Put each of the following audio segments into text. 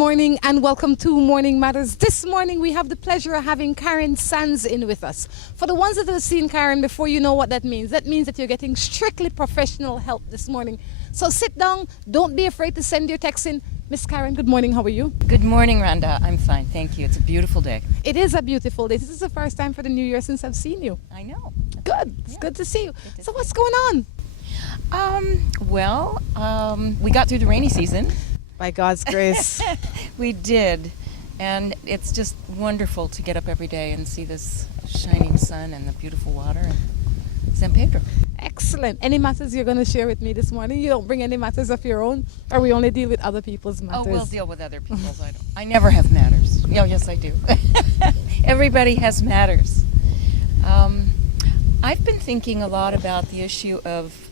morning and welcome to Morning Matters. This morning we have the pleasure of having Karen Sands in with us. For the ones that have seen Karen before, you know what that means. That means that you're getting strictly professional help this morning. So sit down, don't be afraid to send your text in. Miss Karen, good morning, how are you? Good morning, Rhonda. I'm fine, thank you. It's a beautiful day. It is a beautiful day. This is the first time for the new year since I've seen you. I know. Good, it's good to see you. So what's going on? We got through the rainy season. By God's grace. We did. And it's just wonderful to get up every day and see this shining sun and the beautiful water in San Pedro. Excellent. Any matters you're going to share with me this morning? You don't bring any matters of your own, or we only deal with other people's matters? Oh, we'll deal with other people's. I never have matters. Oh, yes, I do. Everybody has matters. I've been thinking a lot about the issue of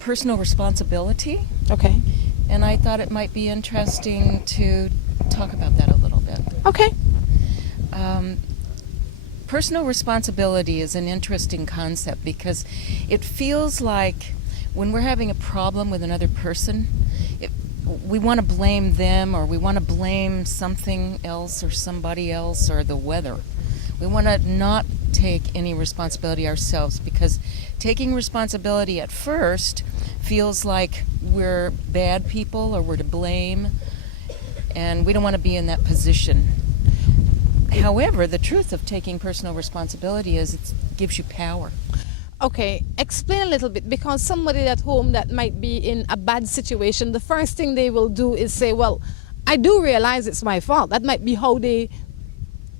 personal responsibility. Okay. And I thought it might be interesting to talk about that a little bit. Okay. Personal responsibility is an interesting concept because it feels like when we're having a problem with another person, we want to blame them, or we want to blame something else or somebody else or the weather. We want to not take any responsibility ourselves, because taking responsibility at first feels like we're bad people or we're to blame, and we don't want to be in that position. However, the truth of taking personal responsibility is it gives you power. Okay, explain a little bit, because somebody at home that might be in a bad situation, the first thing they will do is say, well, I do realize it's my fault. That might be how they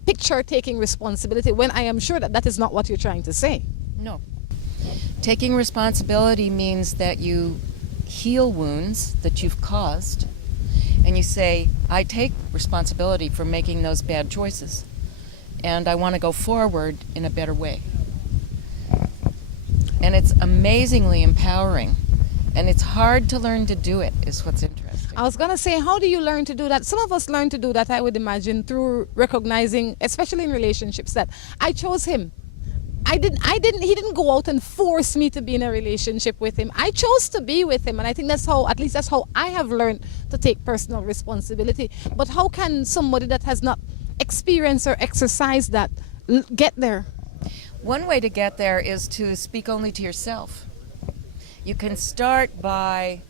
picture taking responsibility, when I am sure that that is not what you're trying to say. No. Taking responsibility means that you heal wounds that you've caused, and you say, I take responsibility for making those bad choices, and I want to go forward in a better way. And it's amazingly empowering, and it's hard to learn to do it, is what's interesting. I was going to say, how do you learn to do that? Some of us learn to do that, I would imagine, through recognizing, especially in relationships, that I chose him. He didn't go out and force me to be in a relationship with him. I chose to be with him, and I think that's how, at least that's how I have learned to take personal responsibility. But how can somebody that has not experienced or exercised that get there? One way to get there is to speak only to yourself. You can start by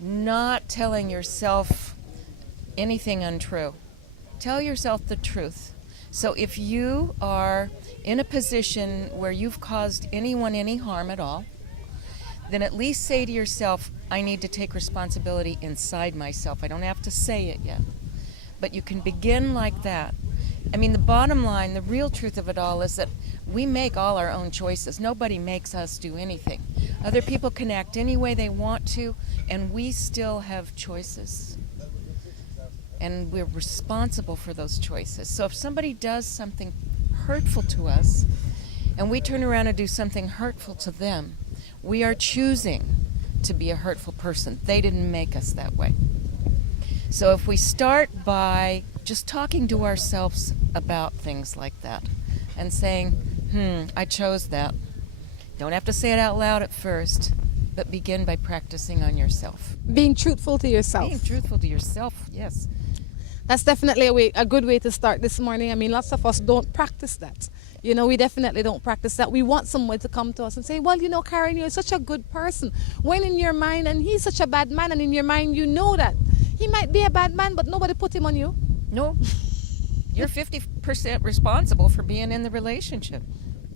not telling yourself anything untrue. Tell yourself the truth. So if you are in a position where you've caused anyone any harm at all, then at least say to yourself, I need to take responsibility inside myself. I don't have to say it yet. But you can begin like that. I mean, the bottom line, the real truth of it all is that we make all our own choices. Nobody makes us do anything. Other people can act any way they want to, and we still have choices. And we're responsible for those choices. So if somebody does something hurtful to us, and we turn around and do something hurtful to them, we are choosing to be a hurtful person. They didn't make us that way. So if we start by just talking to ourselves about things like that and saying, I chose that. Don't have to say it out loud at first, but begin by practicing on yourself. Being truthful to yourself. Being truthful to yourself, yes. That's definitely a good way to start this morning. I mean, lots of us don't practice that. You know, we definitely don't practice that. We want someone to come to us and say, well, you know, Karen, you're such a good person. When in your mind, and he's such a bad man, and in your mind you know that he might be a bad man, but nobody put him on you. No. You're 50% responsible for being in the relationship.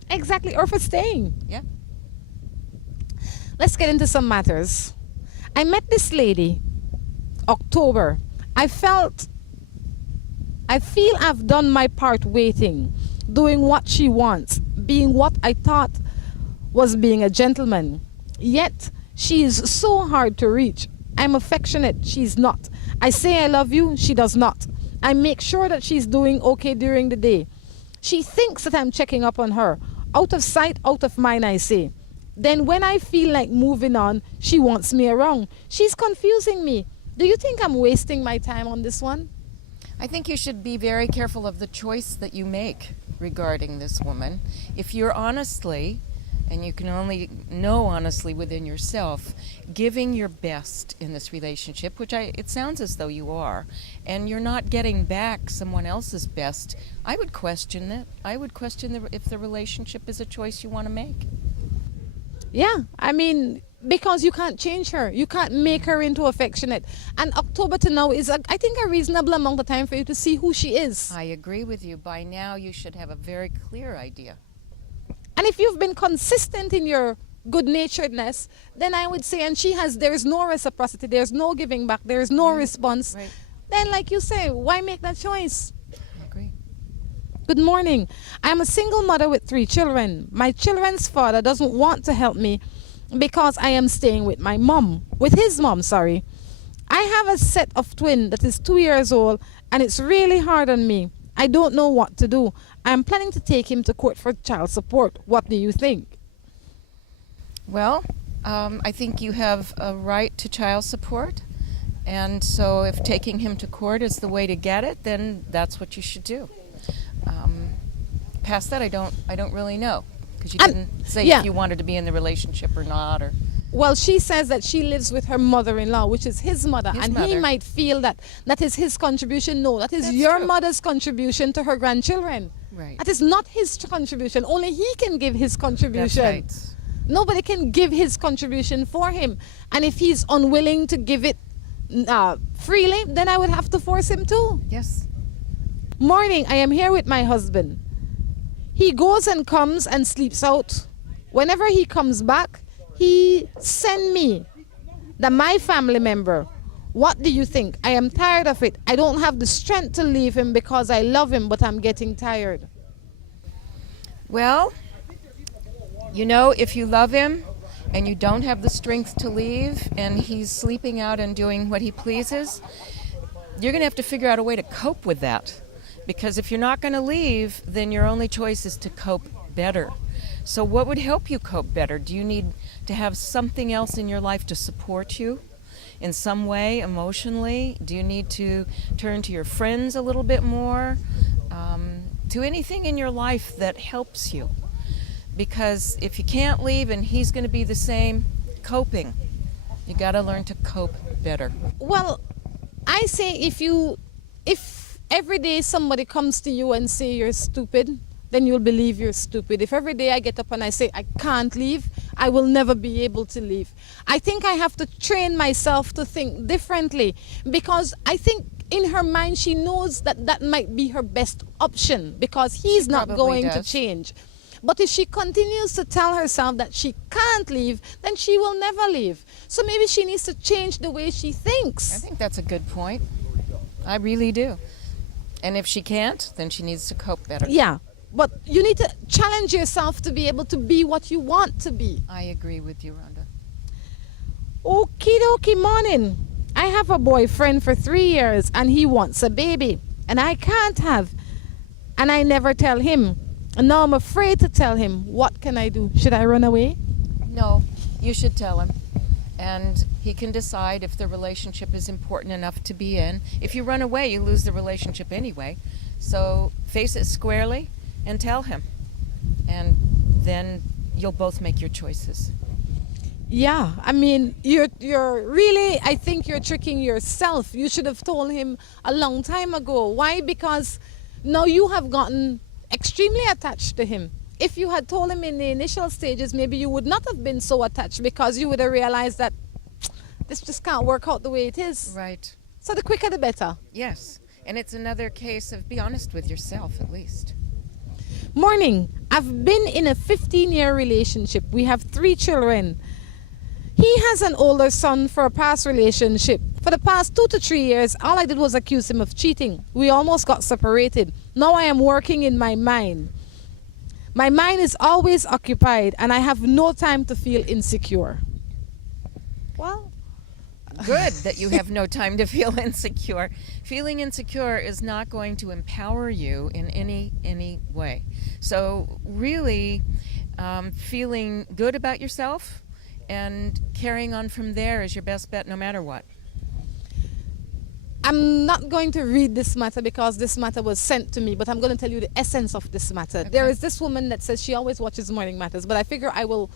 Exactly, or for staying. Yeah. Let's get into some matters. I met this lady, October. I feel I've done my part waiting, doing what she wants, being what I thought was being a gentleman. Yet, she is so hard to reach. I'm affectionate, she's not. I say I love you, she does not. I make sure that she's doing okay during the day. She thinks that I'm checking up on her. Out of sight, out of mind, I say. Then when I feel like moving on, she wants me around. She's confusing me. Do you think I'm wasting my time on this one? I think you should be very careful of the choice that you make regarding this woman. If you're honestly and you can only know honestly within yourself, giving your best in this relationship, which it sounds as though you are, and you're not getting back someone else's best, I would question it. I would question if the relationship is a choice you want to make. Yeah, I mean, because you can't change her. You can't make her into affectionate. And October to now is, I think, a reasonable amount of time for you to see who she is. I agree with you. By now, you should have a very clear idea. And if you've been consistent in your good-naturedness, then I would say, and there is no reciprocity, there's no giving back, there is no response, Right. then like you say, why make that choice? I agree. Good morning. I am a single mother with 3 children. My children's father doesn't want to help me because I am staying with his mom, sorry. I have a set of twin that is 2 years old, and it's really hard on me. I don't know what to do. I'm planning to take him to court for child support. What do you think? Well, I think you have a right to child support, and so if taking him to court is the way to get it, then that's what you should do. Past that, I don't really know, because you didn't say yeah. if you wanted to be in the relationship or not, or. Well, she says that she lives with her mother-in-law, which is his mother, His and he mother. might feel that that is his contribution. No, that is That's your true. mother's contribution to her grandchildren. Right. That is not his contribution. Only he can give his contribution. That's right. Nobody can give his contribution for him. And if he's unwilling to give it freely, then I would have to force him to. Yes. Morning, I am here with my husband. He goes and comes and sleeps out. Whenever he comes back, he send me my family member. What do you think? I am tired of it. I don't have the strength to leave him because I love him, but I'm getting tired. Well, you know, if you love him and you don't have the strength to leave and he's sleeping out and doing what he pleases, you're going to have to figure out a way to cope with that. Because if you're not going to leave, then your only choice is to cope better. So what would help you cope better? Do you need to have something else in your life to support you in some way, emotionally? Do you need to turn to your friends a little bit more? To anything in your life that helps you. Because if you can't leave and he's going to be the same, coping. You got to learn to cope better. Well, I say if every day somebody comes to you and say you're stupid, then you'll believe you're stupid. If every day I get up and I say I can't leave, I will never be able to leave. I think I have to train myself to think differently, because I think in her mind she knows that that might be her best option because he's not probably going to does. change. But if she continues to tell herself that she can't leave, then she will never leave. So maybe she needs to change the way she thinks. I think that's a good point. I really do. And if she can't, then she needs to cope better. Yeah, but you need to challenge yourself to be able to be what you want to be. I agree with you, Rhonda. Okie dokie, morning. I have a boyfriend for 3 years and he wants a baby and I can't have. And I never tell him. And now I'm afraid to tell him. What can I do? Should I run away? No, you should tell him. And he can decide if the relationship is important enough to be in. If you run away, you lose the relationship anyway. So face it squarely and tell him. And then you'll both make your choices. Yeah, I mean, you're really, I think you're tricking yourself. You should have told him a long time ago. Why? Because now you have gotten extremely attached to him. If you had told him in the initial stages, maybe you would not have been so attached because you would have realized that this just can't work out the way it is. Right. So the quicker the better. Yes. And it's another case of be honest with yourself, at least. Morning. I've been in a 15-year relationship. We have 3 children. He has an older son for a past relationship. For the past 2 to 3 years, all I did was accuse him of cheating. We almost got separated. Now I am working in my mind. My mind is always occupied and I have no time to feel insecure. Well, Good that you have no time to feel insecure. Feeling insecure is not going to empower you in any way. So really, feeling good about yourself and carrying on from there is your best bet no matter what. I'm not going to read this matter because this matter was sent to me, but I'm going to tell you the essence of this matter. Okay. There is this woman that says she always watches Morning Matters, but I figure I will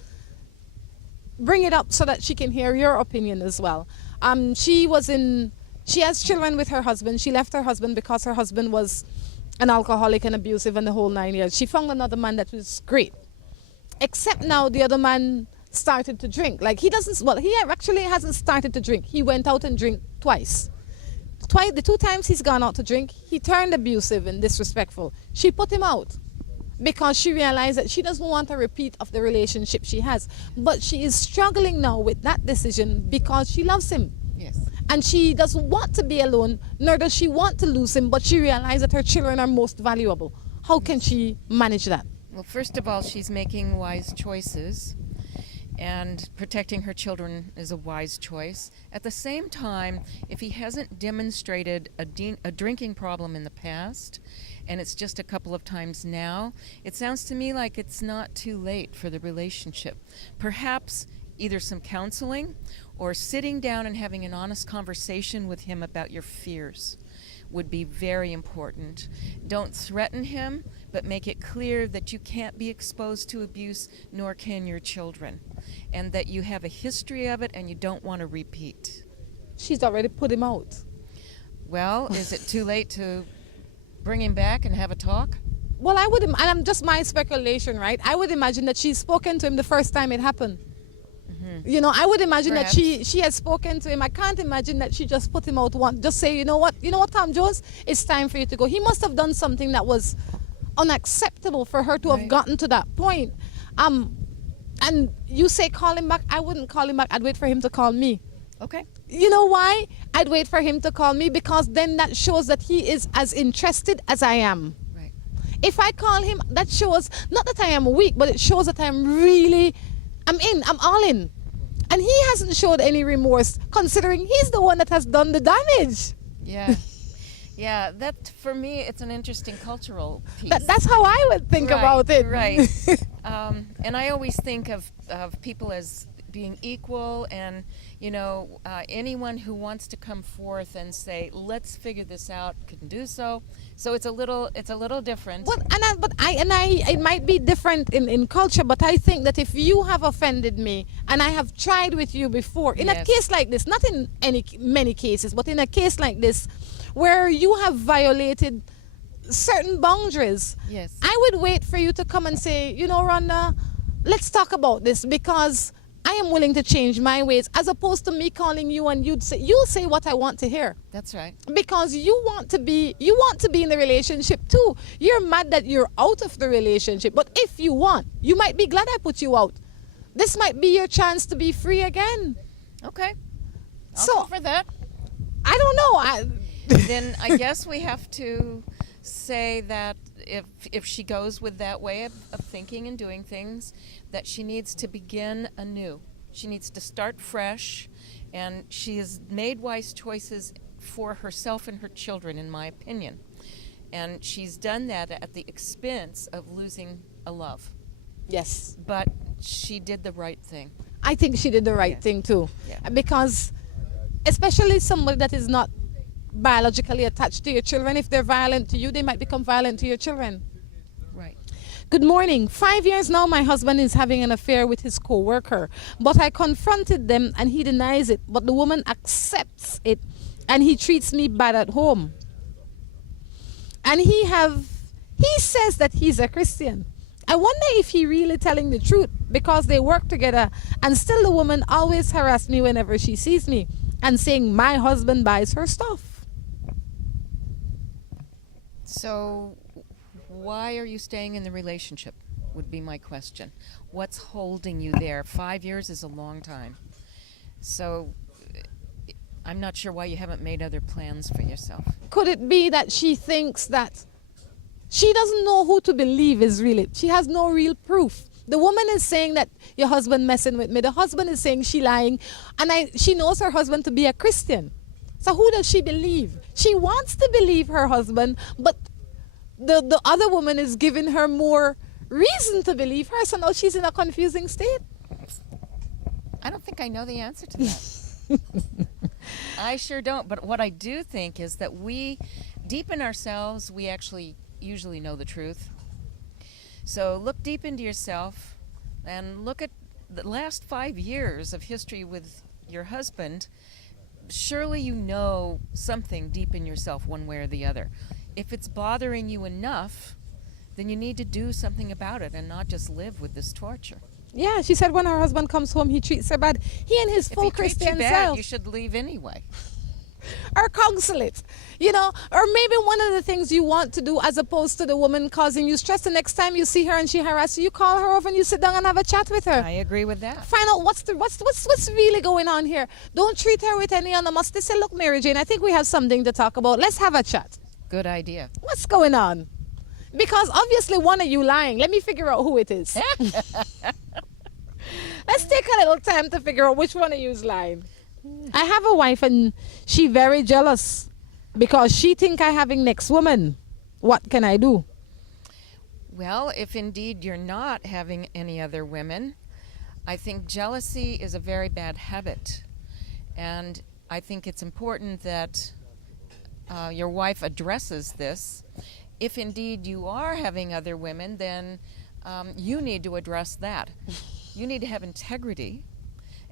bring it up so that she can hear your opinion as well. She has children with her husband. She left her husband because her husband was an alcoholic and abusive and the whole 9 years. She found another man that was great. Except now the other man started to drink. Like he actually hasn't started to drink. He went out and drank twice. The 2 times he's gone out to drink, he turned abusive and disrespectful. She put him out because she realized that she doesn't want a repeat of the relationship she has. But she is struggling now with that decision because she loves him. Yes. And she doesn't want to be alone, nor does she want to lose him, but she realized that her children are most valuable. How can she manage that? Well, first of all, she's making wise choices, and protecting her children is a wise choice. At the same time, if he hasn't demonstrated a drinking problem in the past, and it's just a couple of times now, it sounds to me like it's not too late for the relationship. Perhaps either some counseling or sitting down and having an honest conversation with him about your fears would be very important. Don't threaten him, but make it clear that you can't be exposed to abuse, nor can your children, and that you have a history of it and you don't want to repeat. She's already put him out. Well, is it too late to bring him back and have a talk? Well, and I'm just my speculation, right? I would imagine that she's spoken to him the first time it happened. You know, I would imagine Perhaps. that she has spoken to him. I can't imagine that she just put him out once. Just say, you know what, Tom Jones, it's time for you to go. He must have done something that was unacceptable for her to have Right. gotten to that point. And you say call him back. I wouldn't call him back. I'd wait for him to call me. Okay. You know why? I'd wait for him to call me because then that shows that he is as interested as I am. Right. If I call him, that shows not that I am weak, but it shows that I'm all in. And he hasn't showed any remorse considering he's the one that has done the damage. Yeah. Yeah, that for me, it's an interesting cultural piece. That's how I would think Right, about it. Right. And I always think of people as being equal, and anyone who wants to come forth and say, "Let's figure this out," can do so. So it's a little different. Well, it might be different in culture, but I think that if you have offended me and I have tried with you before, in a Yes. case like this, not in many cases, but in a case like this, where you have violated certain boundaries, Yes. I would wait for you to come and say, Rhonda, let's talk about this because I am willing to change my ways, as opposed to me calling you and you'll say what I want to hear. That's right. Because you want to be in the relationship too. You're mad that you're out of the relationship, but if you want, you might be glad I put you out. This might be your chance to be free again. Okay. I'll So- go for that. I don't know. Then I guess we have to say that if she goes with that way of thinking and doing things, that she needs to begin anew. She needs to start fresh, and she has made wise choices for herself and her children, in my opinion. And she's done that at the expense of losing a love. Yes, But she did the right thing. I think she did the right Yeah. thing too. Yeah. Because especially somebody that is not biologically attached to your children, if they're violent to you, they might become violent to your children. Right. Good morning. 5 years now, my husband is having an affair with his co-worker, but I confronted them and he denies it, but the woman accepts it and he treats me bad at home. And he says that he's a Christian. I wonder if he really telling the truth because they work together, and still the woman always harass me whenever she sees me and saying my husband buys her stuff. So, why are you staying in the relationship? Would be my question. What's holding you there? 5 years is a long time. So, I'm not sure why you haven't made other plans for yourself. Could it be that she thinks that she doesn't know who to believe is really? She has no real proof. The woman is saying that your husband messing with me. The husband is saying she lying. And she knows her husband to be a Christian. So who does she believe? She wants to believe her husband, but the other woman is giving her more reason to believe her. So now she's in a confusing state. I don't think I know the answer to that. I sure don't. But what I do think is that we, deep in ourselves, we actually usually know the truth. So look deep into yourself and look at the last 5 years of history with your husband. Surely you know something deep in yourself one way or the other. If it's bothering you enough, then you need to do something about it and not just live with this torture. Yeah, she said when her husband comes home, he treats her bad. He and his If full he treats you Christian bad, self. you should leave anyway. Or counsel it, or maybe one of the things you want to do, as opposed to the woman causing you stress, the next time you see her and she harasses you, call her over and you sit down and have a chat with her. I agree with that. Find out what's really going on here. Don't treat her with any animosity. Say, look, Mary Jane, I think we have something to talk about. Let's have a chat. Good idea. What's going on? Because obviously one of you lying. Let me figure out who it is. Let's take a little time to figure out which one of you is lying. I have a wife and she very jealous because she think I having next woman. What can I do? Well, if indeed you're not having any other women, I think jealousy is a very bad habit. And I think it's important that your wife addresses this. If indeed you are having other women, then you need to address that. You need to have integrity.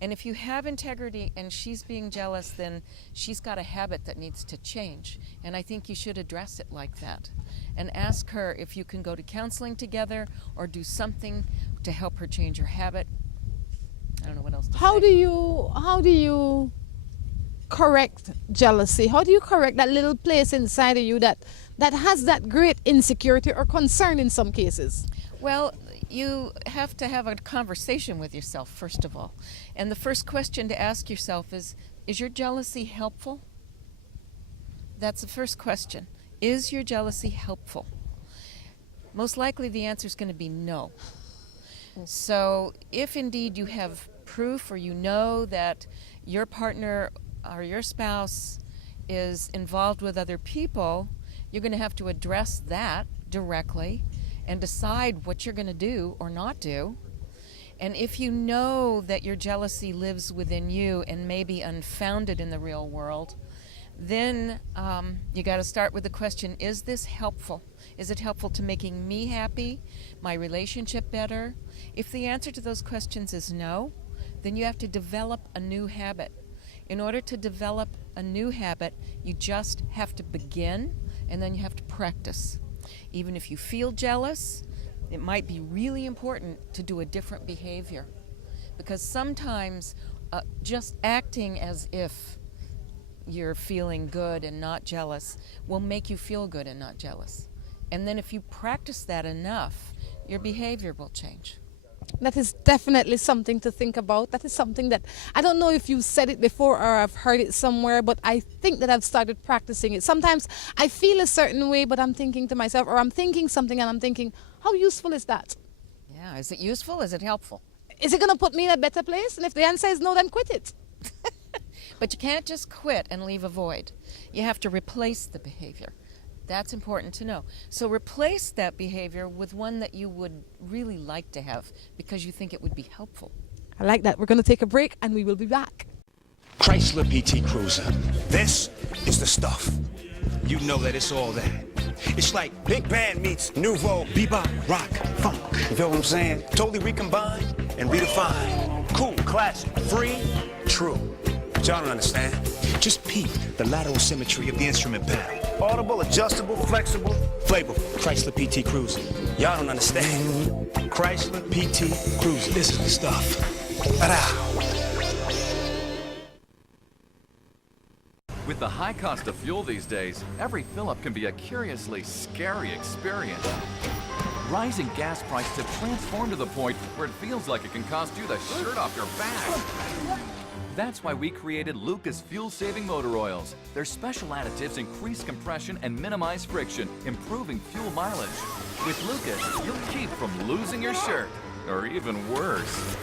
And if you have integrity and she's being jealous, then she's got a habit that needs to change. And I think you should address it like that. And ask her if you can go to counseling together or do something to help her change her habit. I don't know what else to say. How do you correct jealousy? How do you correct that little place inside of you that has that great insecurity or concern in some cases? Well, you have to have a conversation with yourself, first of all. And the first question to ask yourself is your jealousy helpful? That's the first question. Is your jealousy helpful? Most likely the answer is going to be no. So if indeed you have proof or you know that your partner or your spouse is involved with other people, you're going to have to address that directly and decide what you're going to do or not do. And if you know that your jealousy lives within you and may be unfounded in the real world, then you got to start with the question, is this helpful? Is it helpful to making me happy, my relationship better? If the answer to those questions is no, then you have to develop a new habit. In order to develop a new habit, you just have to begin and then you have to practice. Even if you feel jealous, it might be really important to do a different behavior. Because sometimes just acting as if you're feeling good and not jealous will make you feel good and not jealous. And then if you practice that enough, your behavior will change. That is definitely something to think about. That is something that, I don't know if you've said it before or I've heard it somewhere, but I think that I've started practicing it. Sometimes I feel a certain way, but I'm thinking to myself, or I'm thinking something and I'm thinking, how useful is that? Yeah, is it useful? Is it helpful? Is it going to put me in a better place? And if the answer is no, then quit it. But you can't just quit and leave a void. You have to replace the behavior. That's important to know. So replace that behavior with one that you would really like to have because you think it would be helpful. I like that. We're going to take a break and we will be back. Chrysler PT Cruiser. This is the stuff. You know that it's all that. It's like big band meets nouveau bebop, rock, funk. You feel what I'm saying? Totally recombined and redefined. Cool, classic, free, true. But y'all don't understand. Just peep the lateral symmetry of the instrument panel. Audible, adjustable, flexible, flavorful. Chrysler PT Cruiser. Y'all don't understand. Chrysler PT Cruiser. This is the stuff. Ta-da. With the high cost of fuel these days, every fill-up can be a curiously scary experience. Rising gas prices have transformed to the point where it feels like it can cost you the shirt off your back. That's why we created Lucas fuel-saving motor oils. Their special additives increase compression and minimize friction, improving fuel mileage. With Lucas, you'll keep from losing your shirt, or even worse.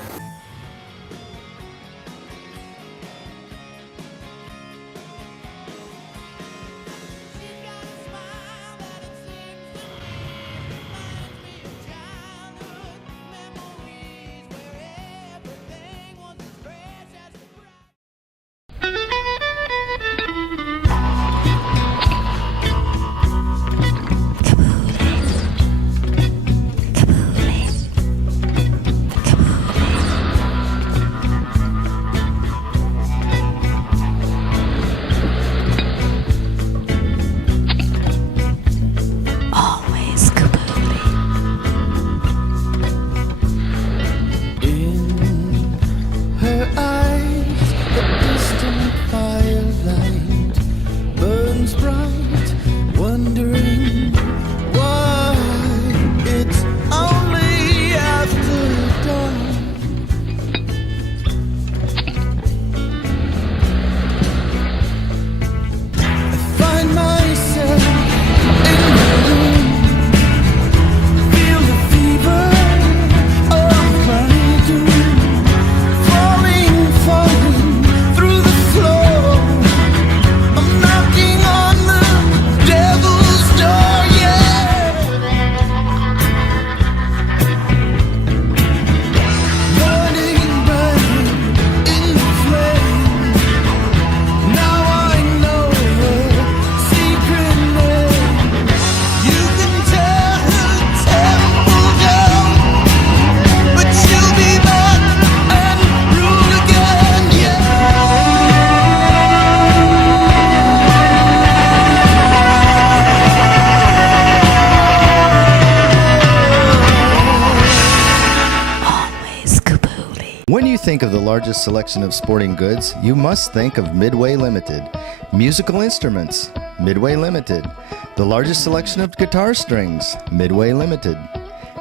think of the largest selection of sporting goods, you must think of Midway Limited. Musical instruments, Midway Limited. The largest selection of guitar strings, Midway Limited.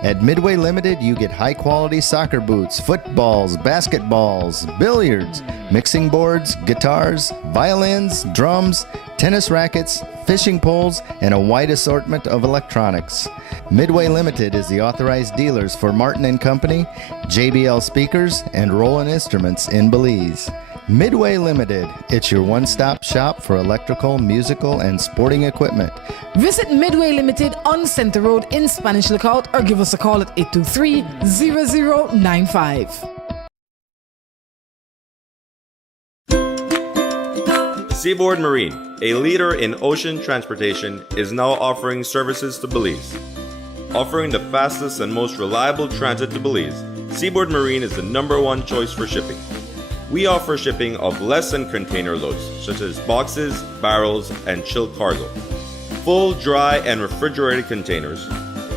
At Midway Limited, you get high-quality soccer boots, footballs, basketballs, billiards, mixing boards, guitars, violins, drums, tennis rackets, fishing poles, and a wide assortment of electronics. Midway Limited is the authorized dealers for Martin & Company, JBL Speakers, and Roland Instruments in Belize. Midway Limited, it's your one-stop shop for electrical, musical, and sporting equipment. Visit Midway Limited on Center Road in Spanish Lookout or give us a call at 823-0095. Seaboard Marine, a leader in ocean transportation, is now offering services to Belize. Offering the fastest and most reliable transit to Belize, Seaboard Marine is the #1 choice for shipping. We offer shipping of less than container loads, such as boxes, barrels, and chilled cargo, full, dry, and refrigerated containers,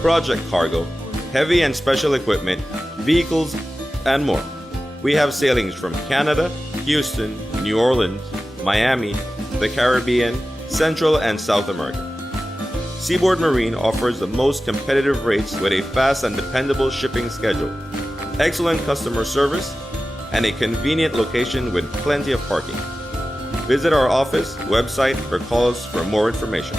project cargo, heavy and special equipment, vehicles, and more. We have sailings from Canada, Houston, New Orleans, Miami, the Caribbean, Central and South America. Seaboard Marine offers the most competitive rates with a fast and dependable shipping schedule, excellent customer service, and a convenient location with plenty of parking. Visit our office, website, or call us for more information.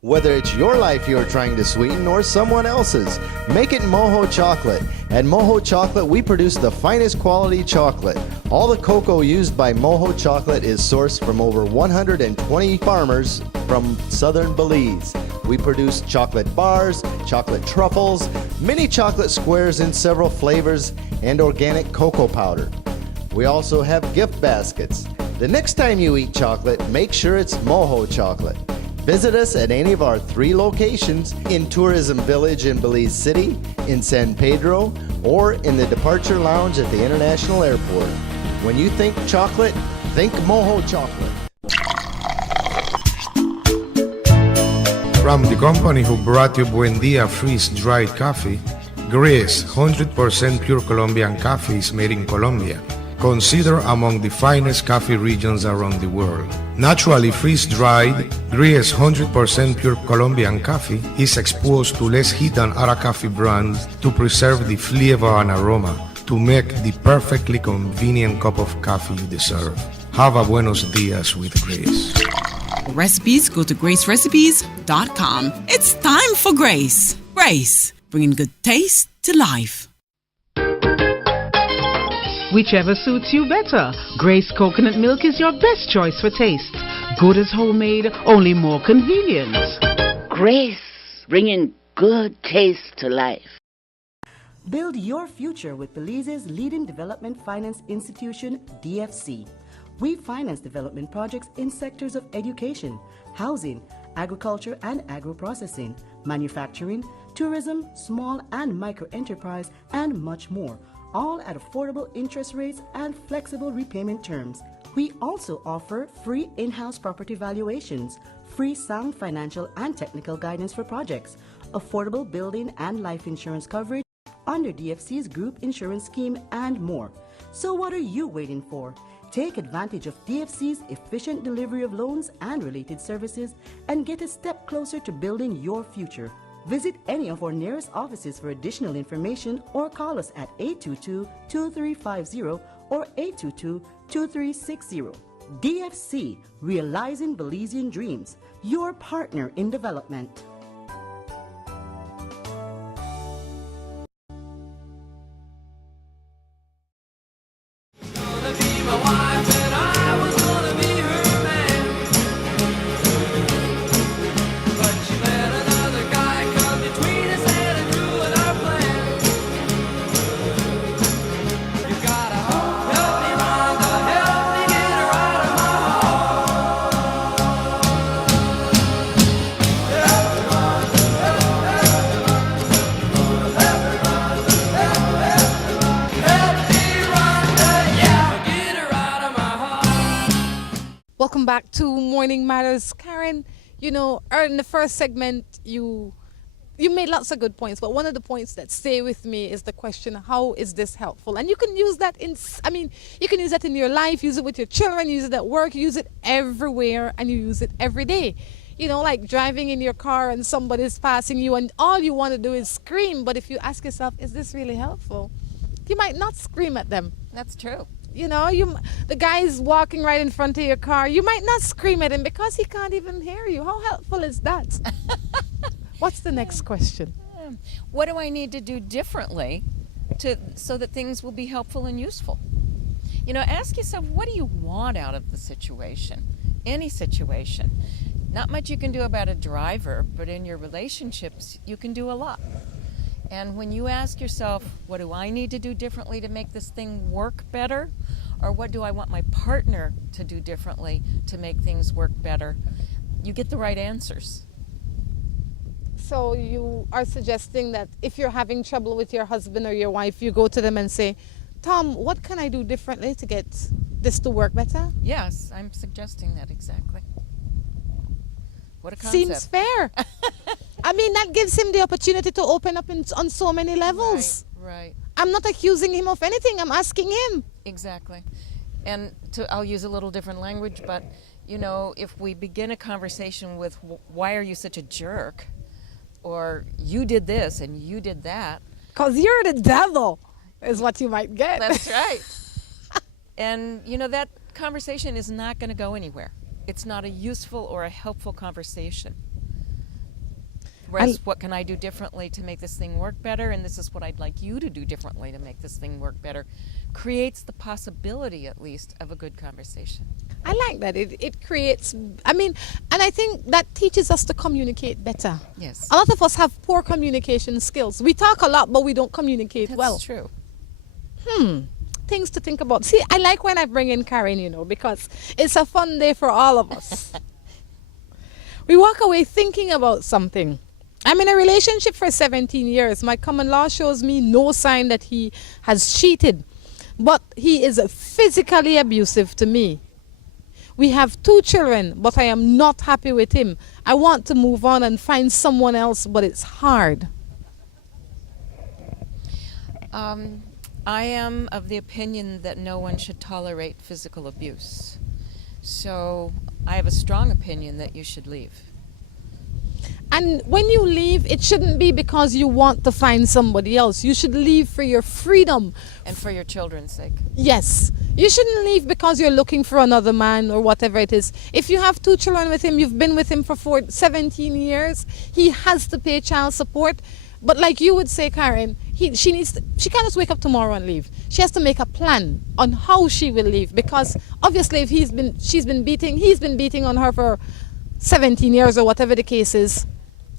Whether it's your life you're trying to sweeten or someone else's, make it Moho Chocolate. At Moho Chocolate, we produce the finest quality chocolate. All the cocoa used by Moho Chocolate is sourced from over 120 farmers from southern Belize. We produce chocolate bars, chocolate truffles, mini chocolate squares in several flavors, and organic cocoa powder. We also have gift baskets. The next time you eat chocolate, make sure it's Moho Chocolate. Visit us at any of our 3 locations in Tourism Village in Belize City, in San Pedro, or in the Departure Lounge at the International Airport. When you think chocolate, think Moho Chocolate. From the company who brought you Buen Dia freeze-dried coffee, Gris 100% pure Colombian coffee is made in Colombia, considered among the finest coffee regions around the world. Naturally freeze-dried, Gris 100% pure Colombian coffee is exposed to less heat than other coffee brands to preserve the flavor and aroma to make the perfectly convenient cup of coffee you deserve. Have a buenos dias with Gris. Recipes, go to gracerecipes.com. It's time for Grace. Grace, bringing good taste to life. Whichever suits you better. Grace coconut milk is your best choice for taste. Good as homemade, only more convenient. Grace, bringing good taste to life. Build your future with Belize's leading development finance institution, DFC. We finance development projects in sectors of education, housing, agriculture and agro-processing, manufacturing, tourism, small and micro enterprise, and much more, all at affordable interest rates and flexible repayment terms. We also offer free in-house property valuations, free sound financial and technical guidance for projects, affordable building and life insurance coverage under DFC's group insurance scheme, and more. So what are you waiting for? Take advantage of DFC's efficient delivery of loans and related services and get a step closer to building your future. Visit any of our nearest offices for additional information or call us at 822-2350 or 822-2360. DFC, realizing Belizean dreams, your partner in development. Welcome back to Morning Matters. Karen, you know, in the first segment, you you made lots of good points, but one of the points that stay with me is the question, how is this helpful? And you can use that you can use that in your life, use it with your children, use it at work, use it everywhere, and you use it every day. You know, like driving in your car and somebody's passing you and all you want to do is scream. But if you ask yourself, is this really helpful? You might not scream at them. That's true. You know, the guy is walking right in front of your car. You might not scream at him because he can't even hear you. How helpful is that? What's the next question? What do I need to do differently so that things will be helpful and useful? You know, ask yourself, what do you want out of the situation? Any situation. Not much you can do about a driver, but in your relationships, you can do a lot. And when you ask yourself, what do I need to do differently to make this thing work better? Or what do I want my partner to do differently to make things work better? You get the right answers. So you are suggesting that if you're having trouble with your husband or your wife, you go to them and say, Tom, what can I do differently to get this to work better? Yes, I'm suggesting that exactly. What a concept. Seems fair. I mean, that gives him the opportunity to open up on so many levels. Right. I'm not accusing him of anything. I'm asking him. Exactly. And I'll use a little different language, but, you know, if we begin a conversation with, why are you such a jerk? Or you did this and you did that. Because you're the devil, is what you might get. That's right. And, you know, that conversation is not going to go anywhere. It's not a useful or a helpful conversation. Whereas, what can I do differently to make this thing work better? And this is what I'd like you to do differently to make this thing work better. Creates the possibility, at least, of a good conversation. I like that. It creates, and I think that teaches us to communicate better. Yes. A lot of us have poor communication skills. We talk a lot, but we don't communicate well. That's true. Things to think about. See, I like when I bring in Karen, you know, because it's a fun day for all of us. We walk away thinking about something. I'm in a relationship for 17 years. My common law shows me no sign that he has cheated, but he is physically abusive to me. We have 2 children, but I am not happy with him. I want to move on and find someone else, but it's hard. I am of the opinion that no one should tolerate physical abuse. So I have a strong opinion that you should leave. And when you leave, it shouldn't be because you want to find somebody else. You should leave for your freedom. And for your children's sake. Yes. You shouldn't leave because you're looking for another man or whatever it is. If you have 2 children with him, you've been with him for 17 years, he has to pay child support. But like you would say, Karen, she can't just wake up tomorrow and leave. She has to make a plan on how she will leave, because obviously if he's been beating on her for 17 years or whatever the case is,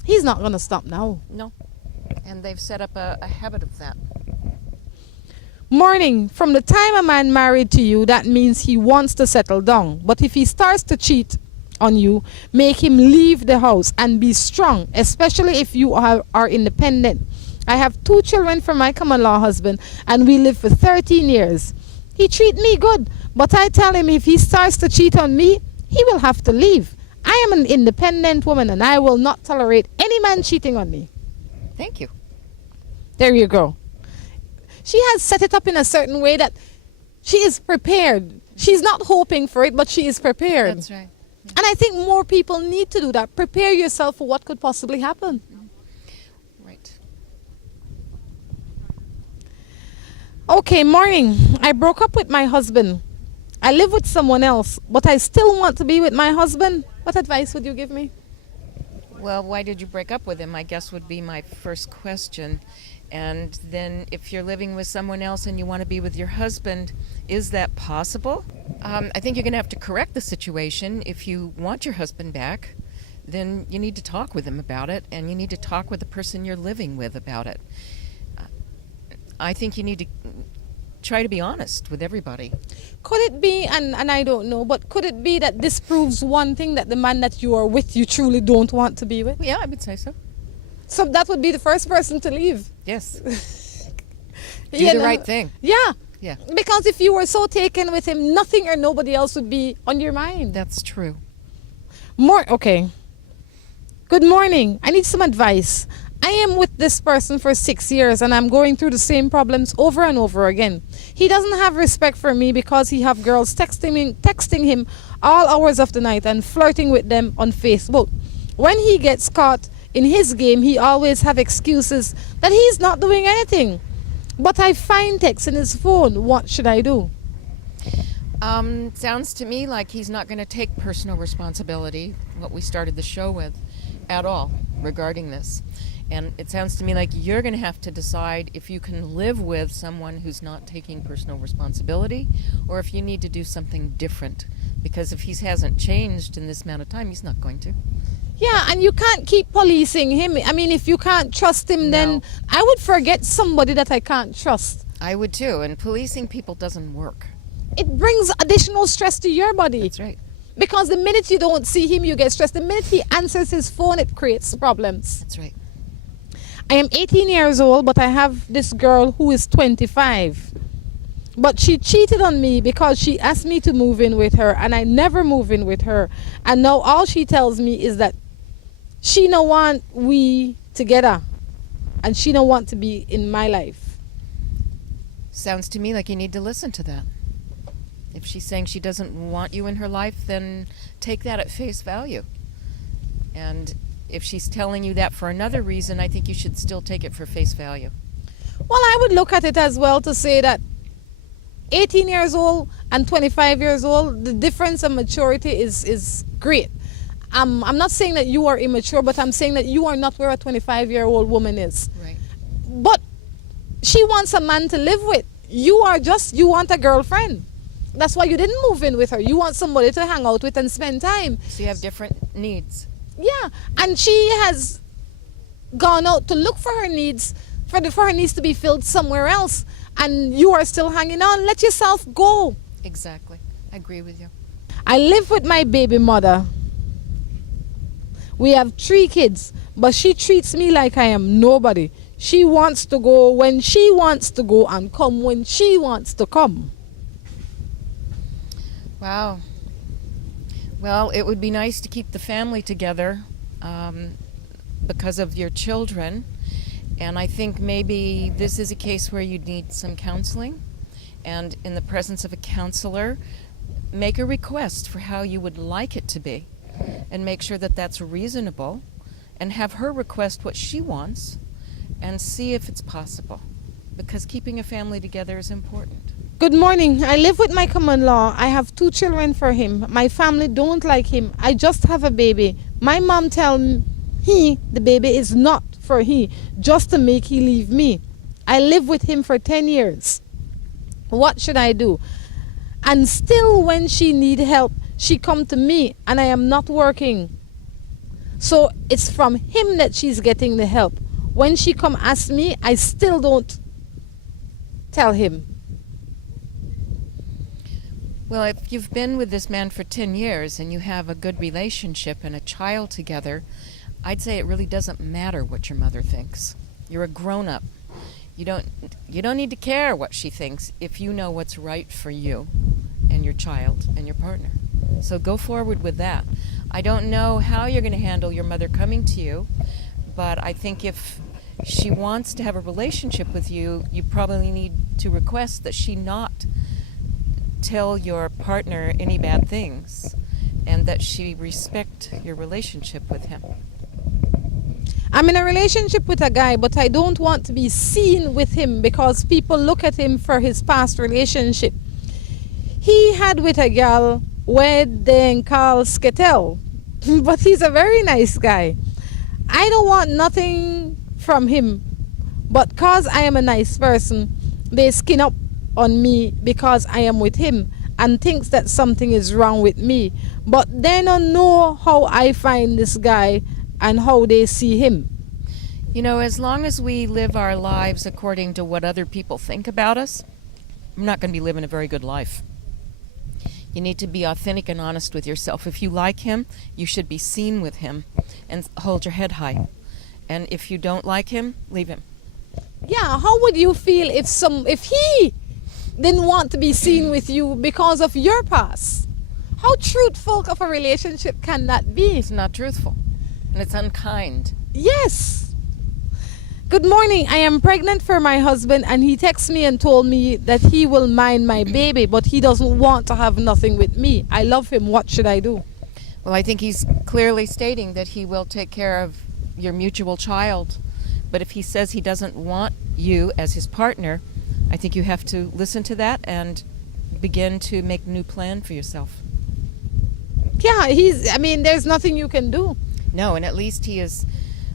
he's not going to stop now. No. And they've set up a habit of that. Morning. From the time a man married to you, that means he wants to settle down. But if he starts to cheat on you, make him leave the house and be strong, especially if you are independent. I have 2 children from my common law husband, and we lived for 13 years. He treat me good, but I tell him if he starts to cheat on me, he will have to leave. I am an independent woman, and I will not tolerate any man cheating on me. Thank you. There you go. She has set it up in a certain way that she is prepared. She's not hoping for it, but she is prepared. That's right. Yeah. And I think more people need to do that. Prepare yourself for what could possibly happen. Right. Okay, morning. I broke up with my husband. I live with someone else, but I still want to be with my husband. What advice would you give me? Well, why did you break up with him, I guess would be my first question. And then if you're living with someone else and you want to be with your husband, is that possible? I think you're going to have to correct the situation. If you want your husband back, then you need to talk with him about it, and you need to talk with the person you're living with about it. I think you need to try to be honest with everybody. Could it be, and I don't know, but could it be that this proves one thing, that the man that you are with you truly don't want to be with? Yeah, I would say so. So that would be the first person to leave. Yes. Do the right thing. Yeah. Yeah. Because if you were so taken with him, nothing or nobody else would be on your mind. That's true. Okay. Good morning. I need some advice. I am with this person for 6 years and I'm going through the same problems over and over again. He doesn't have respect for me because he have girls texting him all hours of the night and flirting with them on Facebook. When he gets caught in his game, he always have excuses that he's not doing anything. But I find texts in his phone. What should I do? Sounds to me like he's not going to take personal responsibility, what we started the show with, at all regarding this. And it sounds to me like you're going to have to decide if you can live with someone who's not taking personal responsibility or if you need to do something different. Because if he hasn't changed in this amount of time, he's not going to. Yeah, and you can't keep policing him. I mean, if you can't trust him, then I would forget somebody that I can't trust. I would too, and policing people doesn't work. It brings additional stress to your body. That's right. Because the minute you don't see him, you get stressed. The minute he answers his phone, it creates problems. That's right. I am 18 years old, but I have this girl who is 25. But she cheated on me because she asked me to move in with her, and I never move in with her. And now all she tells me is that she don't want we together, and she don't want to be in my life. Sounds to me like you need to listen to that. If she's saying she doesn't want you in her life, then take that at face value. And if she's telling you that for another reason, I think you should still take it for face value. Well, I would look at it as well to say that 18 years old and 25 years old, the difference of maturity is great. I'm not saying that you are immature, but I'm saying that you are not where a 25-year-old woman is. Right. But she wants a man to live with. You want a girlfriend. That's why you didn't move in with her. You want somebody to hang out with and spend time. So you have different needs. Yeah, and she has gone out to look for her needs, for her needs to be filled somewhere else, and you are still hanging on. Let yourself go. Exactly. I agree with you. I live with my baby mother. We have 3 kids, but she treats me like I am nobody. She wants to go when she wants to go and come when she wants to come. Wow. Well, it would be nice to keep the family together because of your children. And I think maybe this is a case where you need some counseling. And in the presence of a counselor, make a request for how you would like it to be. And make sure that that's reasonable. And have her request what she wants. And see if it's possible. Because keeping a family together is important. Good morning. I live with my common law. I have 2 children for him. My family don't like him. I just have a baby. My mom tell me the baby is not for he, just to make he leave me. I live with him for 10 years. What should I do? And still when she need help, she come to me and I am not working. So it's from him that she's getting the help. When she come ask me, I still don't tell him. Well, if you've been with this man for 10 years and you have a good relationship and a child together, I'd say it really doesn't matter what your mother thinks. You're a grown-up. You don't need to care what she thinks if you know what's right for you and your child and your partner. So go forward with that. I don't know how you're going to handle your mother coming to you, but I think if she wants to have a relationship with you, you probably need to request that she not tell your partner any bad things and that she respect your relationship with him. I'm in a relationship with a guy, but I don't want to be seen with him because people look at him for his past relationship. He had with a gal where they call Sketel, but he's a very nice guy. I don't want nothing from him, but cause I am a nice person, they skin up on me because I am with him and thinks that something is wrong with me, but they don't know how I find this guy and how they see him. You know, as long as we live our lives according to what other people think about us, I'm not going to be living a very good life. You need to be authentic and honest with yourself. If you like him, you should be seen with him and hold your head high. And if you don't like him, leave him. Yeah, how would you feel if he didn't want to be seen with you because of your past? How truthful of a relationship can that be? It's not truthful. And it's unkind. Yes. Good morning. I am pregnant for my husband, and he texted me and told me that he will mind my baby, but he doesn't want to have nothing with me. I love him. What should I do? Well, I think he's clearly stating that he will take care of your mutual child. But if he says he doesn't want you as his partner, I think you have to listen to that and begin to make a new plan for yourself. Yeah, there's nothing you can do. No, and at least he is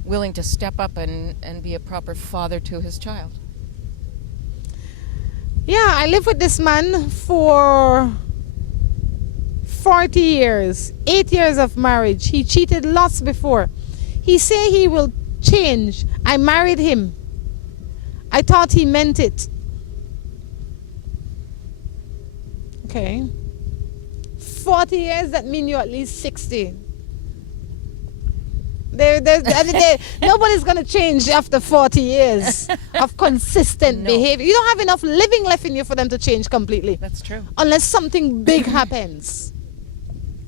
willing to step up and be a proper father to his child. Yeah, I lived with this man for 40 years, 8 years of marriage. He cheated lots before. He say he will change. I married him. I thought he meant it. Okay. 40 years, that means you're at least 60. Nobody's going to change after 40 years of consistent behavior. You don't have enough living left in you for them to change completely. That's true. Unless something big happens.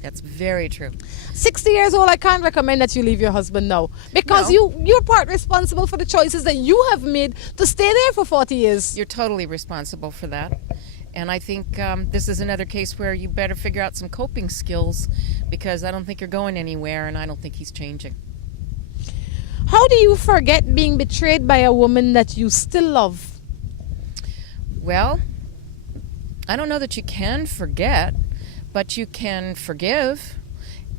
That's very true. 60 years old, I can't recommend that you leave your husband now. Because you're part responsible for the choices that you have made to stay there for 40 years. You're totally responsible for that. And I think this is another case where you better figure out some coping skills, because I don't think you're going anywhere, and I don't think he's changing. How do you forget being betrayed by a woman that you still love? Well, I don't know that you can forget, but you can forgive.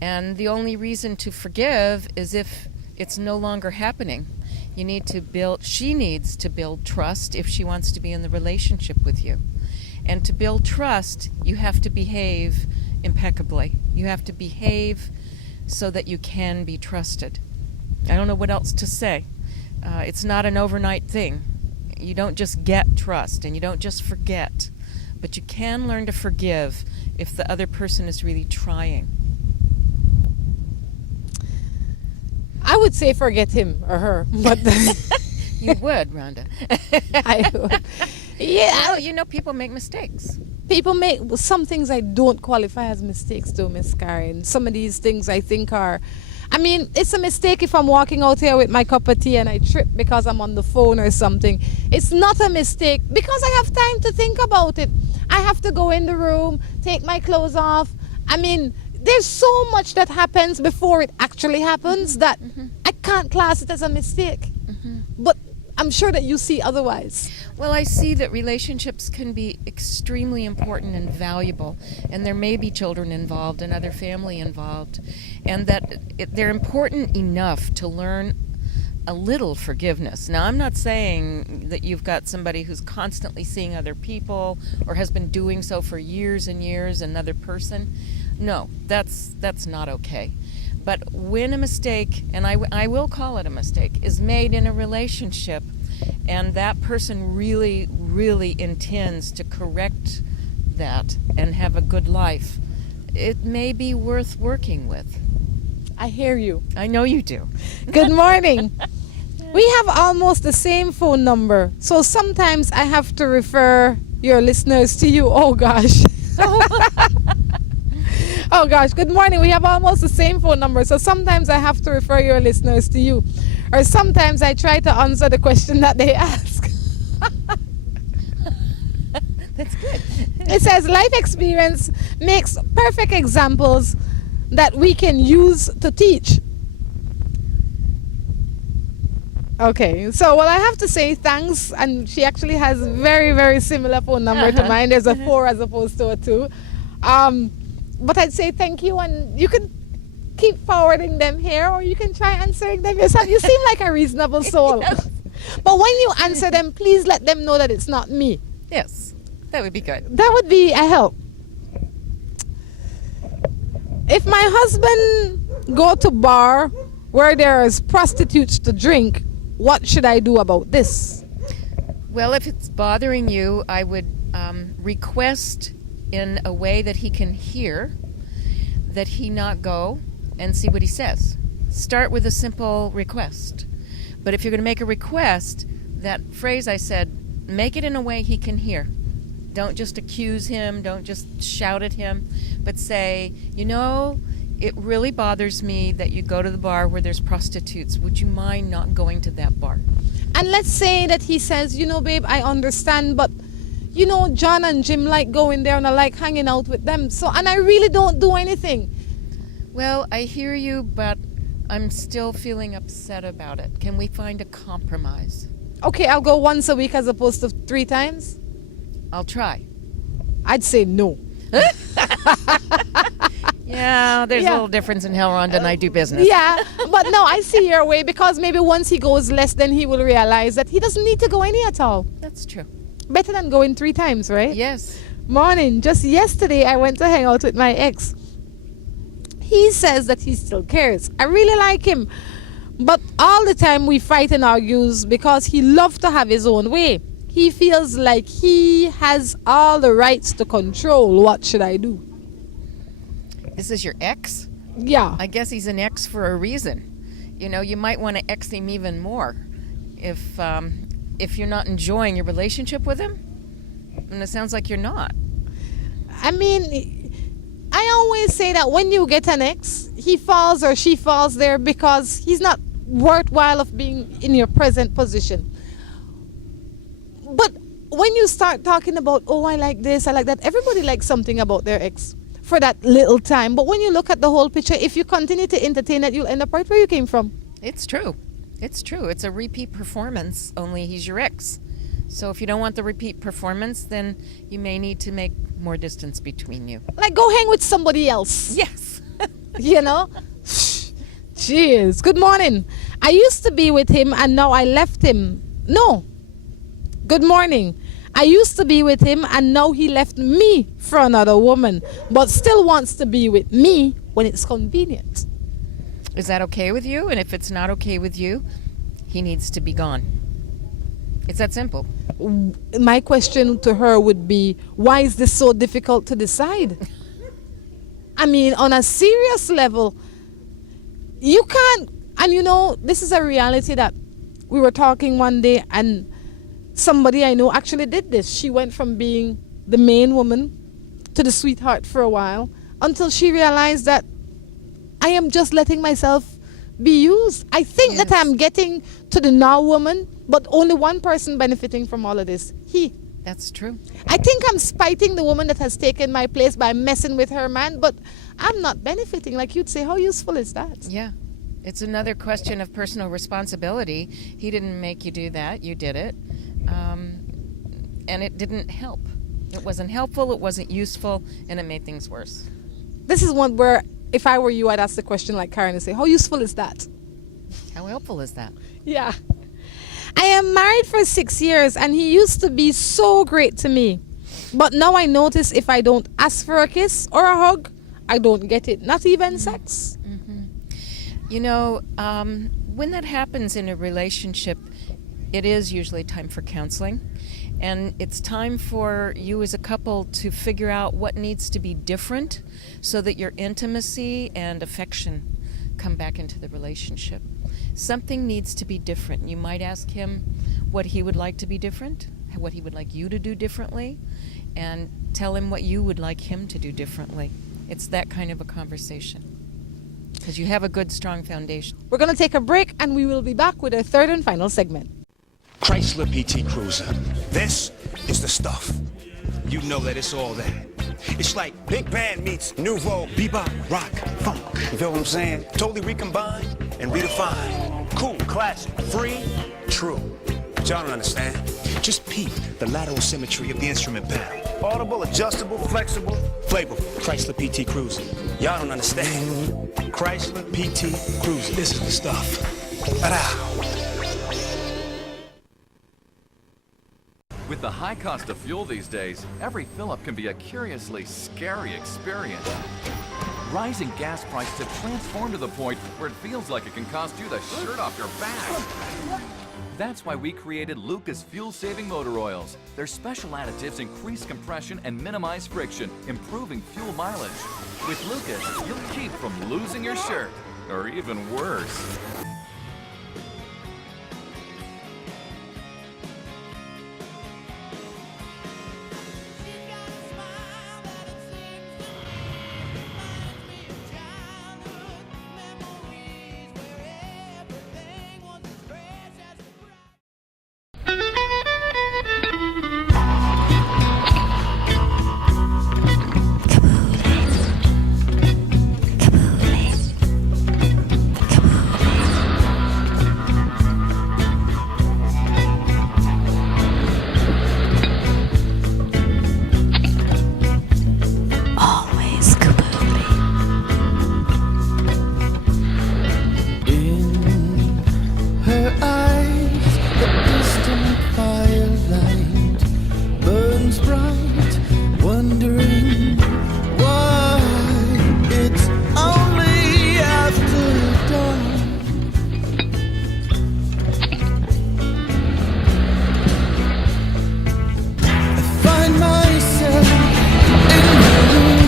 And the only reason to forgive is if it's no longer happening. She needs to build trust if she wants to be in the relationship with you. And to build trust, you have to behave impeccably. You have to behave so that you can be trusted. I don't know what else to say. It's not an overnight thing. You don't just get trust, and you don't just forget. But you can learn to forgive if the other person is really trying. I would say forget him or her. But You would, Rhonda. I would. Yeah. Well, people make mistakes. People make some things I don't qualify as mistakes though, Miss Karen. Some of these things I think are, it's a mistake if I'm walking out here with my cup of tea and I trip because I'm on the phone or something. It's not a mistake because I have time to think about it. I have to go in the room, take my clothes off. There's so much that happens before it actually happens that I can't class it as a mistake. But I'm sure that you see otherwise. Well, I see that relationships can be extremely important and valuable, and there may be children involved and other family involved, and that they're important enough to learn a little forgiveness. Now, I'm not saying that you've got somebody who's constantly seeing other people or has been doing so for years and years, another person. No, that's not okay. But when a mistake, and I will call it a mistake, is made in a relationship, and that person really, really intends to correct that and have a good life, it may be worth working with. I hear you. I know you do. Good morning. We have almost the same phone number, so sometimes I have to refer your listeners to you. Oh, gosh. Oh gosh, good morning. We have almost the same phone number, so sometimes I have to refer your listeners to you. Or sometimes I try to answer the question that they ask. That's good. It says, life experience makes perfect examples that we can use to teach. Okay, so I have to say thanks, and she actually has very, very similar phone number to mine. There's a 4 as opposed to a 2. But I'd say thank you, and you can keep forwarding them here, or you can try answering them yourself. You seem like a reasonable soul. Yes. But when you answer them, please let them know that it's not me. Yes, that would be good. That would be a help. If my husband go to bar where there's prostitutes to drink, what should I do about this? Well, if it's bothering you, I would request in a way that he can hear that he not go, and see what he says. Start with a simple request. But if you're going to make a request, that phrase I said, make it in a way he can hear. Don't just accuse him, don't just shout at him, but say, it really bothers me that you go to the bar where there's prostitutes. Would you mind not going to that bar? And let's say that he says, you know, babe, I understand, but you know, John and Jim like going there and I like hanging out with them. So, and I really don't do anything. Well, I hear you, but I'm still feeling upset about it. Can we find a compromise? Okay, I'll go once a week as opposed to 3 times. I'll try. I'd say no. Yeah, there's a little difference in how Rhonda and I do business. Yeah, but no, I see your way, because maybe once he goes less, then he will realize that he doesn't need to go any at all. That's true. Better than going 3 times, right? Yes. Morning. Just yesterday, I went to hang out with my ex. He says that he still cares. I really like him. But all the time we fight and argues because he loves to have his own way. He feels like he has all the rights to control what should I do. This is your ex? Yeah. I guess he's an ex for a reason. You know, you might want to ex him even more if you're not enjoying your relationship with him. And it sounds like you're not. I mean, I always say that when you get an ex, he falls or she falls there because he's not worthwhile of being in your present position. But when you start talking about, oh, I like this, I like that, everybody likes something about their ex for that little time. But when you look at the whole picture, if you continue to entertain it, you'll end up right where you came from. It's true. It's true. It's a repeat performance, only he's your ex. So if you don't want the repeat performance, then you may need to make more distance between you. Like, go hang with somebody else. Yes. You know? Cheers. Good morning. I used to be with him and now I left him. No. Good morning. I used to be with him and now he left me for another woman, but still wants to be with me when it's convenient. Is that okay with you? And if it's not okay with you, he needs to be gone. It's that simple. My question to her would be, why is this so difficult to decide? I mean, on a serious level, you can't, and you know, this is a reality that we were talking one day and somebody I know actually did this. She went from being the main woman to the sweetheart for a while until she realized that I am just letting myself be used. I think that I'm getting to the now woman, but only one person benefiting from all of this, he. That's true. I think I'm spiting the woman that has taken my place by messing with her man, but I'm not benefiting. Like you'd say, how useful is that? Yeah. It's another question of personal responsibility. He didn't make you do that. You did it. And it didn't help. It wasn't helpful, it wasn't useful, and it made things worse. This is one where, if I were you, I'd ask the question like Karen and say, how useful is that? How helpful is that? Yeah. I am married for 6 years and he used to be so great to me. But now I notice if I don't ask for a kiss or a hug, I don't get it. Not even sex. Mm-hmm. You know, when that happens in a relationship, it is usually time for counseling. And it's time for you as a couple to figure out what needs to be different so that your intimacy and affection come back into the relationship. Something needs to be different. You might ask him what he would like to be different, what he would like you to do differently, and tell him what you would like him to do differently. It's that kind of a conversation, because you have a good, strong foundation. We're going to take a break and we will be back with our third and final segment. Chrysler PT Cruiser. This is the stuff. You know that it's all that. It's like big band meets nouveau bebop, rock, funk. You feel what I'm saying? Totally recombined and redefined. Cool, classic, free, true. But y'all don't understand. Just peep the lateral symmetry of the instrument panel. Audible, adjustable, flexible, flavorful. Chrysler PT Cruiser. Y'all don't understand. Chrysler PT Cruiser. This is the stuff. Ta-da! With the high cost of fuel these days, every fill-up can be a curiously scary experience. Rising gas prices have transformed to the point where it feels like it can cost you the shirt off your back. That's why we created Lucas fuel-saving motor oils. Their special additives increase compression and minimize friction, improving fuel mileage. With Lucas, you'll keep from losing your shirt, or even worse. shines bright, wondering why it's only after dawn. I find myself in my room,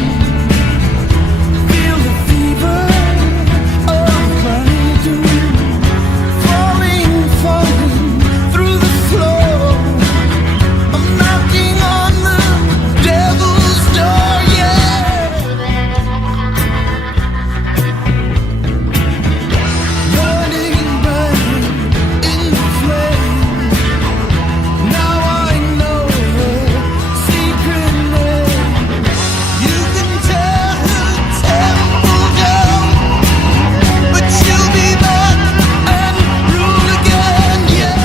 feel the fever of my doom, falling through the floor. I'm knocking on the devil's door, yeah. Burning bright in the flame. Now I know her secret name. You can tear her temple down, but she'll be back and rule again, yeah.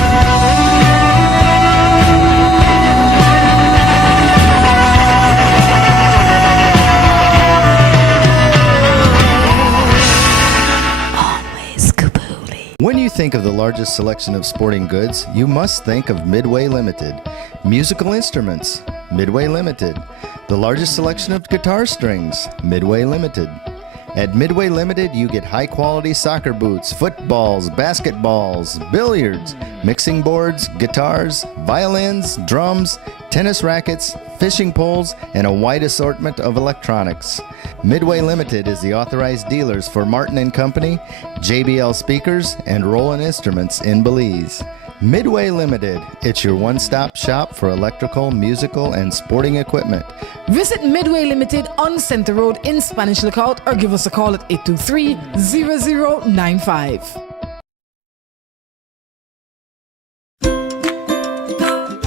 When you think of the largest selection of sporting goods, you must think of Midway Limited. Musical instruments, Midway Limited. The largest selection of guitar strings, Midway Limited. At Midway Limited, you get high-quality soccer boots, footballs, basketballs, billiards, mixing boards, guitars, violins, drums, tennis rackets, fishing poles, and a wide assortment of electronics. Midway Limited is the authorized dealers for Martin & Company, JBL Speakers, and Roland Instruments in Belize. Midway Limited, it's your one-stop shop for electrical, musical, and sporting equipment. Visit Midway Limited on Center Road in Spanish Lookout or give us a call at 823-0095.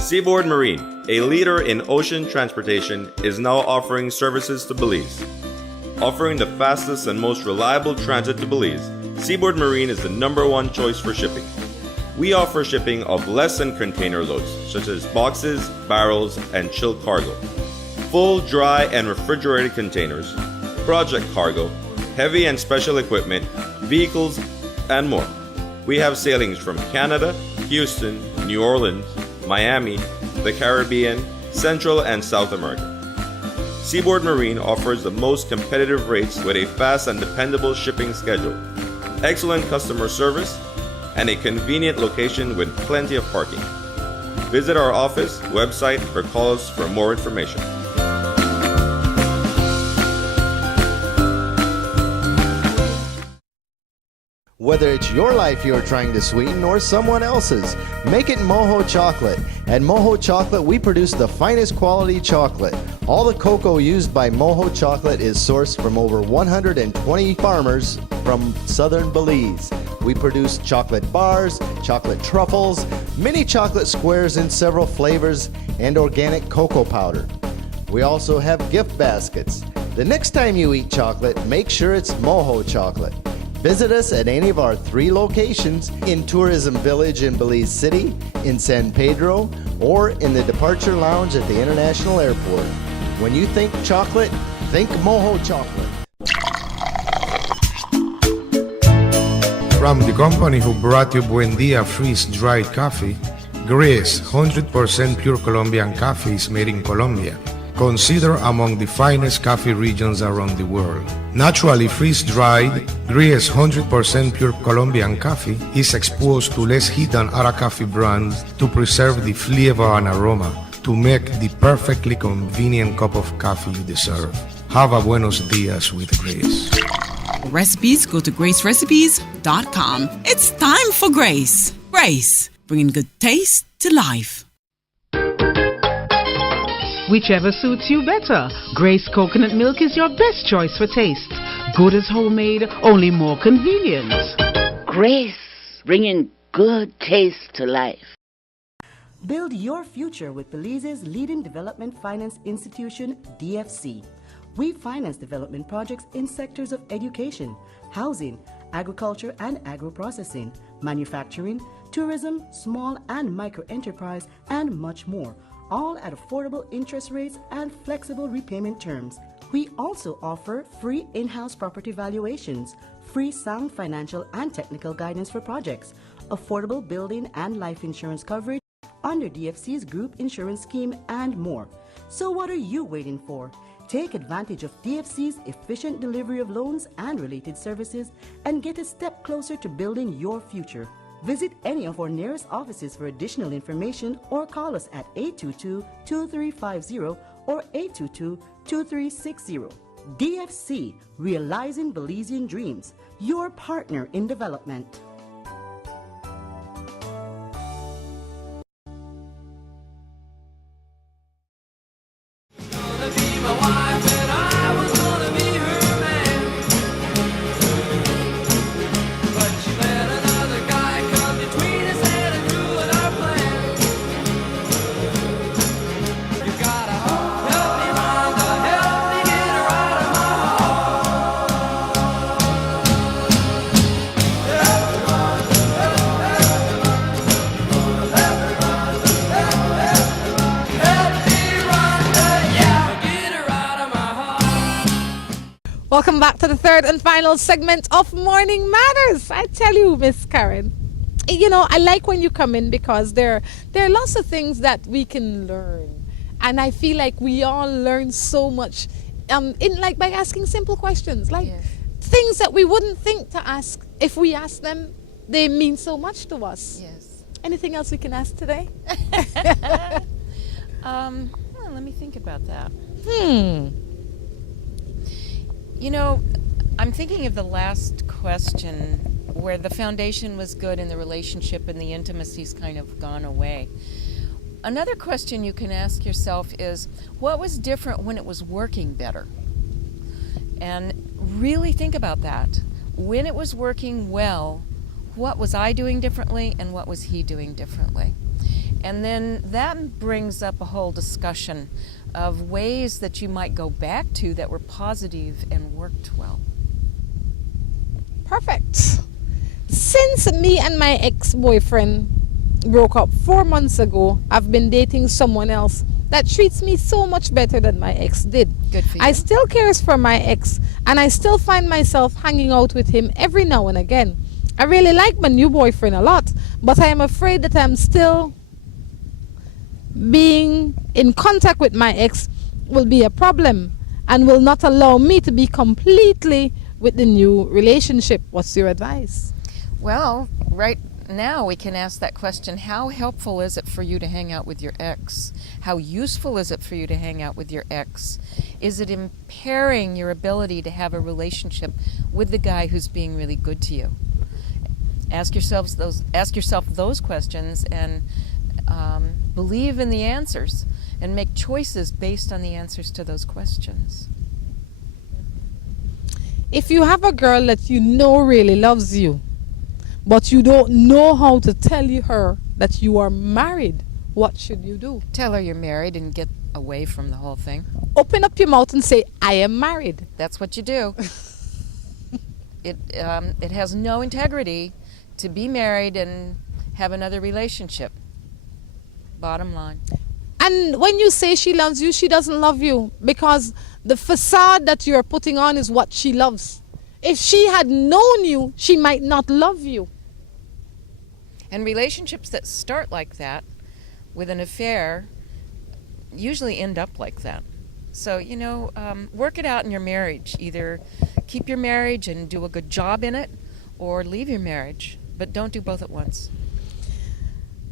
Seaboard Marine, a leader in ocean transportation, is now offering services to Belize. Offering the fastest and most reliable transit to Belize, Seaboard Marine is the #1 choice for shipping. We offer shipping of less than container loads, such as boxes, barrels, and chilled cargo, full, dry, and refrigerated containers, project cargo, heavy and special equipment, vehicles, and more. We have sailings from Canada, Houston, New Orleans, Miami, the Caribbean, Central and South America. Seaboard Marine offers the most competitive rates with a fast and dependable shipping schedule, excellent customer service, and a convenient location with plenty of parking. Visit our office, website, or call us for more information. Whether it's your life you're trying to sweeten or someone else's, make it Moho Chocolate. At Moho Chocolate, we produce the finest quality chocolate. All the cocoa used by Moho Chocolate is sourced from over 120 farmers from southern Belize. We produce chocolate bars, chocolate truffles, mini chocolate squares in several flavors, and organic cocoa powder. We also have gift baskets. The next time you eat chocolate, make sure it's Moho Chocolate. Visit us at any of our 3 locations in Tourism Village in Belize City, in San Pedro, or in the Departure Lounge at the International Airport. When you think chocolate, think Moho Chocolate. From the company who brought you Buendia freeze-dried coffee, Gris 100% pure Colombian coffee is made in Colombia, considered among the finest coffee regions around the world. Naturally freeze-dried, Gris 100% pure Colombian coffee is exposed to less heat than other coffee brands to preserve the flavor and aroma to make the perfectly convenient cup of coffee you deserve. Have a buenos dias with Grace. Recipes, go to gracerecipes.com. It's time for Grace. Grace, bringing good taste to life. Whichever suits you better, Grace Coconut Milk is your best choice for taste. Good as homemade, only more convenient. Grace, bringing good taste to life. Build your future with Belize's leading development finance institution, DFC. We finance development projects in sectors of education, housing, agriculture and agro-processing, manufacturing, tourism, small and micro enterprise, and much more, all at affordable interest rates and flexible repayment terms. We also offer free in-house property valuations, free sound financial and technical guidance for projects, affordable building and life insurance coverage, under DFC's group insurance scheme, and more. So what are you waiting for? Take advantage of DFC's efficient delivery of loans and related services and get a step closer to building your future. Visit any of our nearest offices for additional information or call us at 822-2350 or 822-2360. DFC, Realizing Belizean Dreams, your partner in development. Welcome back to the third and final segment of Morning Matters. I tell you, Miss Karen, you know, I like when you come in because there are lots of things that we can learn. And I feel like we all learn so much by asking simple questions, like things that we wouldn't think to ask. If we ask them, they mean so much to us. Yes. Anything else we can ask today? Well, let me think about that. You know, I'm thinking of the last question where the foundation was good and the relationship and the intimacy's kind of gone away. Another question you can ask yourself is, what was different when it was working better? And really think about that. When it was working well, what was I doing differently and what was he doing differently? And then that brings up a whole discussion of ways that you might go back to that were positive and worked well. Perfect. Since me and my ex-boyfriend broke up 4 months ago, I've been dating someone else that treats me so much better than my ex did. Good for you. I still cares for my ex, and I still find myself hanging out with him every now and again. I really like my new boyfriend a lot, but I am afraid that I'm still being in contact with my ex will be a problem and will not allow me to be completely with the new relationship. What's your advice? Well, right now we can ask that question, how helpful is it for you to hang out with your ex? How useful is it for you to hang out with your ex? Is it impairing your ability to have a relationship with the guy who's being really good to you? Ask yourself those questions and believe in the answers and make choices based on the answers to those questions. If you have a girl that you know really loves you, but you don't know how to tell her that you are married, what should you do? Tell her you're married and get away from the whole thing. Open up your mouth and say, I am married. That's what you do. It has no integrity to be married and have another relationship. Bottom line. And when you say she loves you, she doesn't love you because the facade that you're putting on is what she loves. If she had known you, she might not love you. And relationships that start like that with an affair usually end up like that. So, you know, work it out in your marriage. Either keep your marriage and do a good job in it or leave your marriage. But don't do both at once.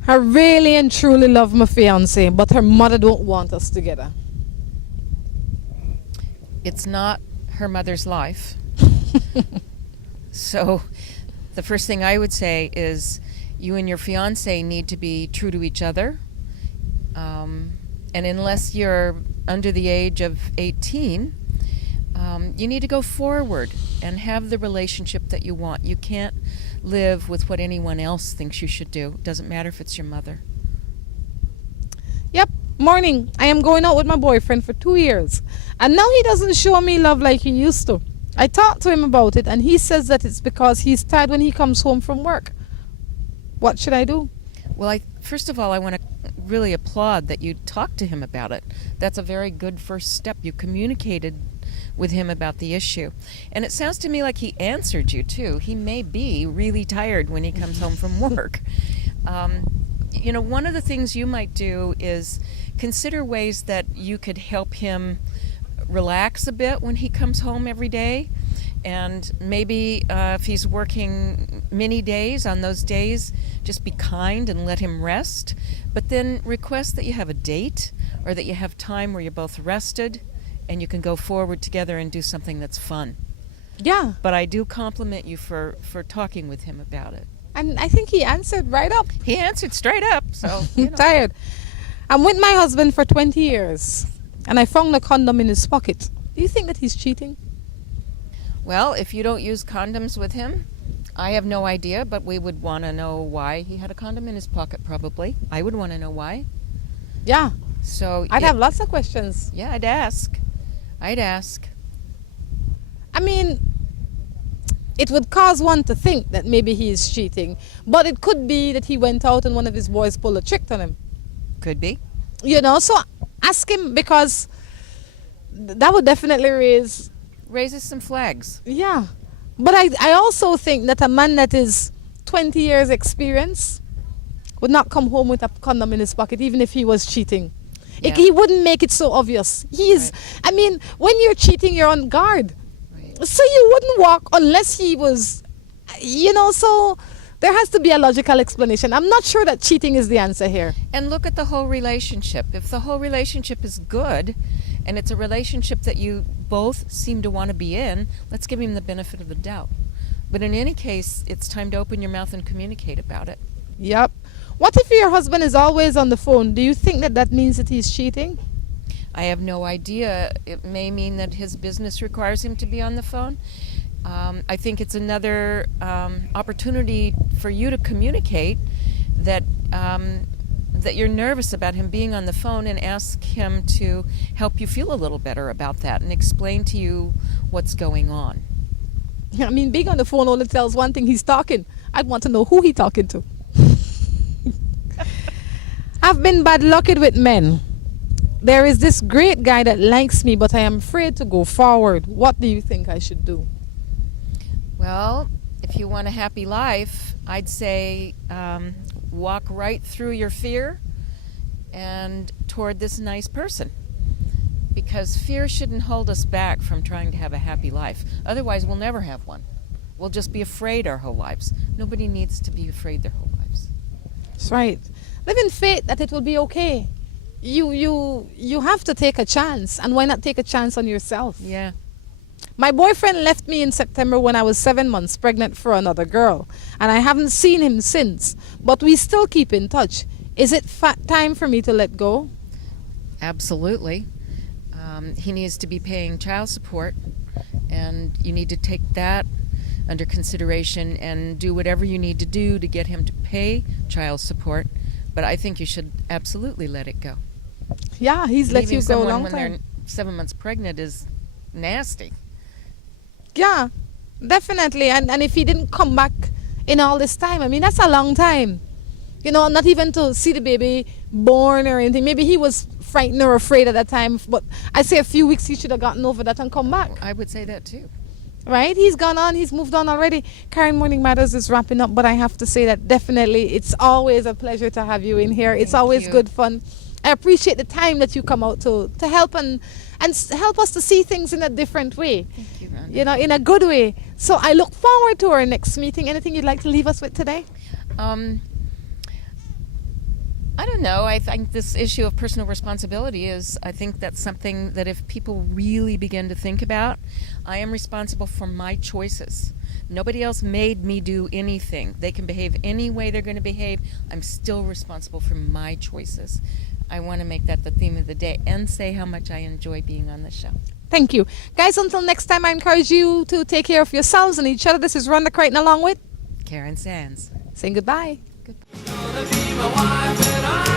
I really and truly love my fiance, but her mother don't want us together. It's not her mother's life. So the first thing I would say is you and your fiance need to be true to each other. And unless you're under the age of 18, you need to go forward and have the relationship that you want. You can't live with what anyone else thinks you should do. It doesn't matter if it's your mother. Yep, morning. I am going out with my boyfriend for 2 years. And now he doesn't show me love like he used to. I talked to him about it and he says that it's because he's tired when he comes home from work. What should I do? Well, first of all, I want to really applaud that you talked to him about it. That's a very good first step. You communicated with him about the issue. And it sounds to me like he answered you too. He may be really tired when he comes home from work. you know, one of the things you might do is consider ways that you could help him relax a bit when he comes home every day. And maybe if he's working many days, on those days, just be kind and let him rest. But then request that you have a date or that you have time where you're both rested and you can go forward together and do something that's fun. Yeah. But I do compliment you for talking with him about it. And I think he answered right up. He answered straight up, so. I'm tired. I'm with my husband for 20 years, and I found a condom in his pocket. Do you think that he's cheating? Well, if you don't use condoms with him, I have no idea, but we would want to know why he had a condom in his pocket, probably. I would want to know why. Yeah. So I'd have lots of questions. Yeah, I'd ask. I mean, it would cause one to think that maybe he is cheating, but it could be that he went out and one of his boys pulled a trick on him. Could be. You know, so ask him, because that would definitely raises some flags. Yeah. But I also think that a man that is 20 years experience would not come home with a condom in his pocket, even if he was cheating. Yeah. He wouldn't make it so obvious. I mean, when you're cheating, you're on guard. So you wouldn't walk unless he was, you know, so there has to be a logical explanation. I'm not sure that cheating is the answer here. And look at the whole relationship. If the whole relationship is good and it's a relationship that you both seem to want to be in, let's give him the benefit of the doubt. But in any case, it's time to open your mouth and communicate about it. Yep. What if your husband is always on the phone? Do you think that means that he's cheating? I have no idea. It may mean that his business requires him to be on the phone. I think it's another opportunity for you to communicate that you're nervous about him being on the phone, and ask him to help you feel a little better about that and explain to you what's going on. I mean, being on the phone only tells one thing: he's talking. I'd want to know who he's talking to. I've been bad lucked with men. There is this great guy that likes me, but I am afraid to go forward. What do you think I should do? Well, if you want a happy life, I'd say walk right through your fear and toward this nice person. Because fear shouldn't hold us back from trying to have a happy life. Otherwise, we'll never have one. We'll just be afraid our whole lives. Nobody needs to be afraid their whole lives. That's right. Live in faith that it will be okay. You have to take a chance, and why not take a chance on yourself? Yeah. My boyfriend left me in September when I was 7 months pregnant for another girl, and I haven't seen him since, but we still keep in touch. Is it time for me to let go? Absolutely. He needs to be paying child support, and you need to take that under consideration and do whatever you need to do to get him to pay child support. But I think you should absolutely let it go. Yeah, he's let you go a long when time. they're 7 months pregnant is nasty. Yeah, definitely. And if he didn't come back in all this time, I mean, that's a long time. You know, not even to see the baby born or anything. Maybe he was frightened or afraid at that time, but I'd say a few weeks he should have gotten over that and come back. I would say that too. Right? He's gone on, he's moved on already. Karen, Morning Matters is wrapping up, but I have to say that definitely it's always a pleasure to have you in here. It's always good fun. I appreciate the time that you come out to help and help us to see things in a different way. Thank you, Rhonda. You know, in a good way. So I look forward to our next meeting. Anything you'd like to leave us with today? I don't know. I think this issue of personal responsibility I think that's something that if people really begin to think about, I am responsible for my choices. Nobody else made me do anything. They can behave any way they're going to behave. I'm still responsible for my choices. I want to make that the theme of the day and say how much I enjoy being on the show. Thank you. Guys, until next time, I encourage you to take care of yourselves and each other. This is Rhonda Crichton along with Karen Sands. Saying goodbye. Gonna be my wife and I